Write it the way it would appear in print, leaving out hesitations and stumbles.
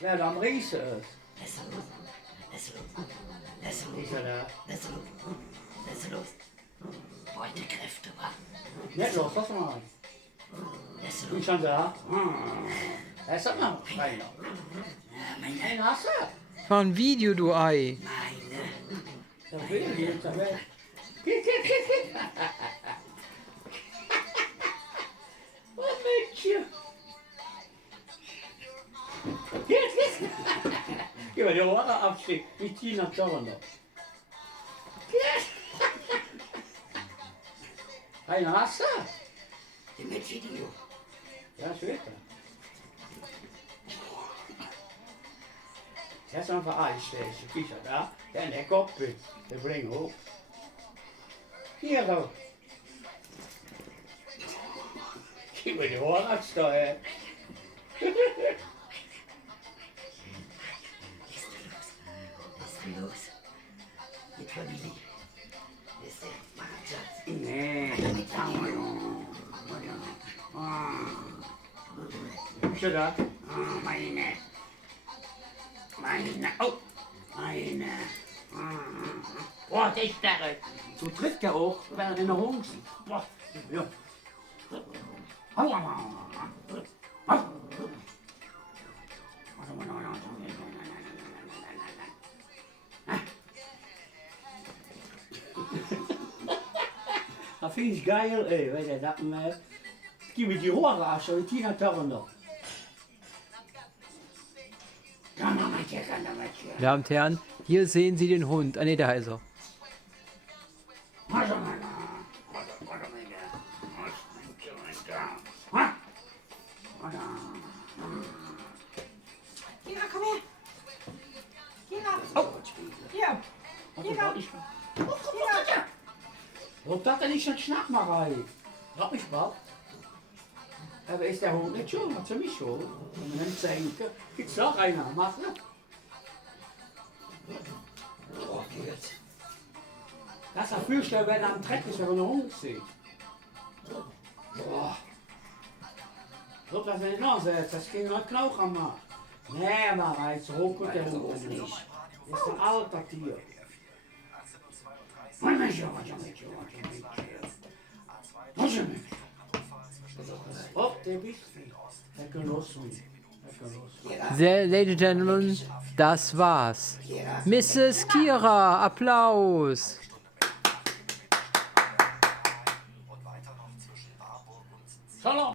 wer da am Riesen ist. Lass los. Ist er da? Lass los. Heute Kräfte, wa? Nicht los, was mal. Lass Bin los. schon da? Da ist doch noch einer. Meine, Einen hast du? War ein Video, du Ei. meine. Da will ich jetzt da weg. Kick. Oh, Mädchen. Kick. Gib mir die Ohren abstehen. Ich ziehe nach Dauer noch. Einen hast du? Mit Video. Ja, später. Das ist einfach alles schlecht. Kies da. Ja, der Kopf. Der bringt hoch. Hier auch. Gib mir die Ohren abstehen. Lass los. Mit Familie. Lass mal Platz. Nee. Mit Familie. Bist du da? Meine. Oh. Meine. Boah, das ist der. So tritt der auch, wenn er in der Hund ist. Boah, ja. Dat vind ik geil, ey, weet je dat? Gib mir die Haare aus, so die Tina noch. Meine Damen und Herren, hier sehen Sie den Hund. Ah ne, da ist er. Kira, komm her. Kira. Oh. Hier. Kira. Kira. Ob dat er nicht schon Schnackmacherei? Frag mich mal. Aber ist der Hund nicht schon? Hat sie mich schon? Und dann sagen, gibt's noch einer? Mach ne? Oh, gut. Das ist ein Fühlstell, wenn er am Dreck ist, wenn man einen Hund sieht. Boah. Ob das nicht noch setzt, das ging noch Knoch am Markt. Nee, aber jetzt ruckelt der Hund nicht. Das ist ein alter Tier. Op, der bist du. Der kann losgehen. Ladies and Gentlemen, das war's. Mrs. Kira, Applaus.